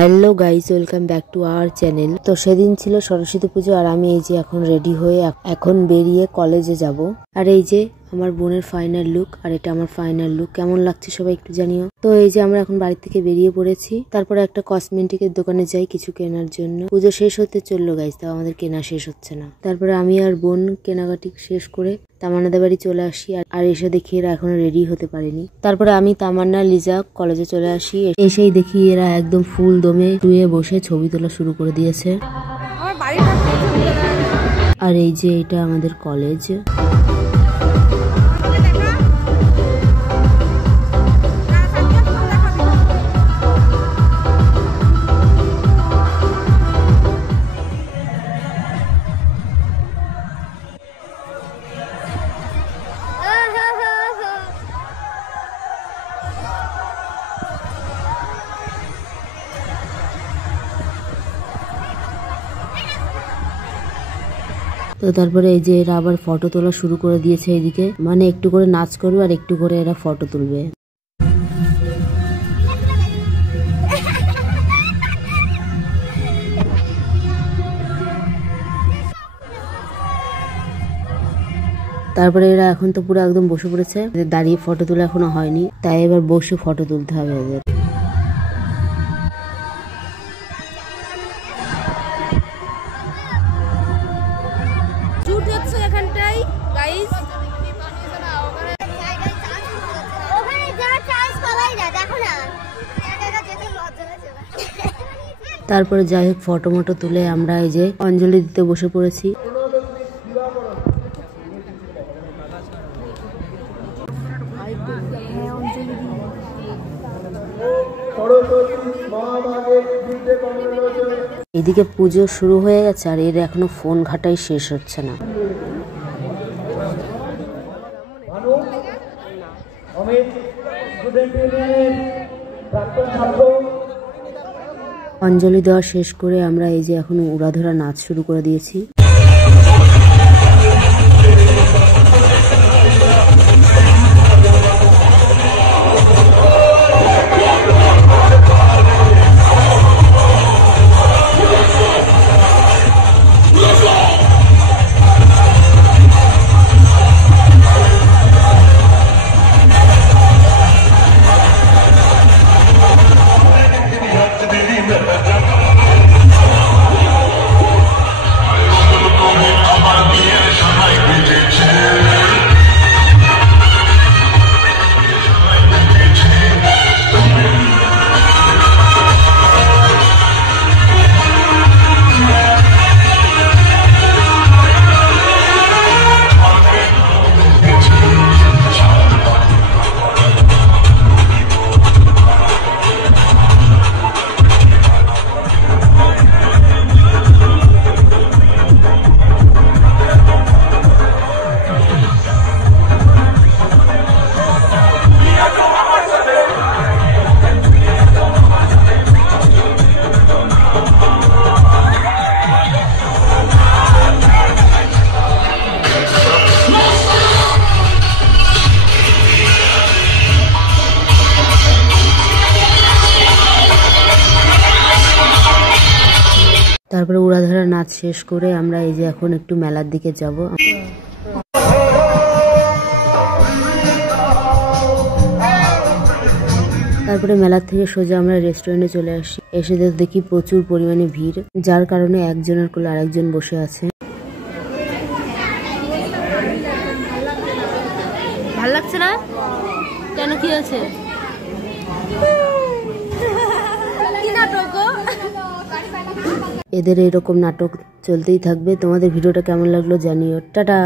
Hello guys, welcome back to our channel. তো সেদিন ছিল সরস্বতী পুজো আর আমি এই যে এখন রেডি হয়ে এখন বেরিয়ে কলেজে যাব। আর এই যে আমার বোনের ফাইনাল লুক আর এটা আমার ফাইনাল লুক। কেমন লাগছে সবাই একটু জানিও। তো এই যে আমরা এখন বাড়ি থেকে বেরিয়ে পড়েছি। তারপরে একটা কসমেটিকের দোকানে যাই কিছু কেনার জন্য। পুজো শেষ হতে চললো গাইস, তাও আমাদের কেনা শেষ হচ্ছে না। তারপরে আমি আর বোন কেনাকাটি শেষ করে তামান্নাদের বাড়ি চলে আসি আর এসে দেখি এরা এখনো রেডি হতে পারেনি। তারপরে আমি, তামান্না, লিজা কলেজে চলে আসি। এসেই দেখি এরা একদম ফুল দমে শুয়ে বসে ছবি তোলা শুরু করে দিয়েছে। আর এই যে এটা আমাদের কলেজ। তো তারপরে এই যে এরা আবার ফটো তোলা শুরু করে দিয়েছে এদিকে, মানে একটু করে নাচ করবে আর একটু করে এরা ফটো তুলবে। তারপরে এরা এখন তো পুরো একদম বসে পড়েছে, দাঁড়িয়ে ফটো তোলা এখনো হয়নি, তাই এবার বসে ফটো তুলতে হবে এদের। তারপরে যাই হোক ফটো মটো তুলে আমরা এই যে অঞ্জলি দিতে বসে পড়েছি। এদিকে পুজো শুরু হয়ে গেছে আর এর এখনো ফোন ঘাটাই শেষ হচ্ছে না। অঞ্জলি দেওয়া শেষ করে আমরা এই যে এখন উড়াধরা নাচ শুরু করে দিয়েছি। তারপরে উড়াধরা নাচ শেষ করে আমরা এই যে এখন একটু মেলার দিকে যাব। তারপরে মেলার থেকে সোজা আমরা রেস্টুরেন্টে চলে আসি। এসে দেখি প্রচুর পরিমাণে ভিড়, যার কারণে একজনের কোলে আরেকজন বসে আছে। ভাল লাগছে না কেন? কি আছে? এদের এরকম নাটক চলতেই থাকবে। তোমাদের ভিডিওটা কেমন লাগলো জানিও। টাটা।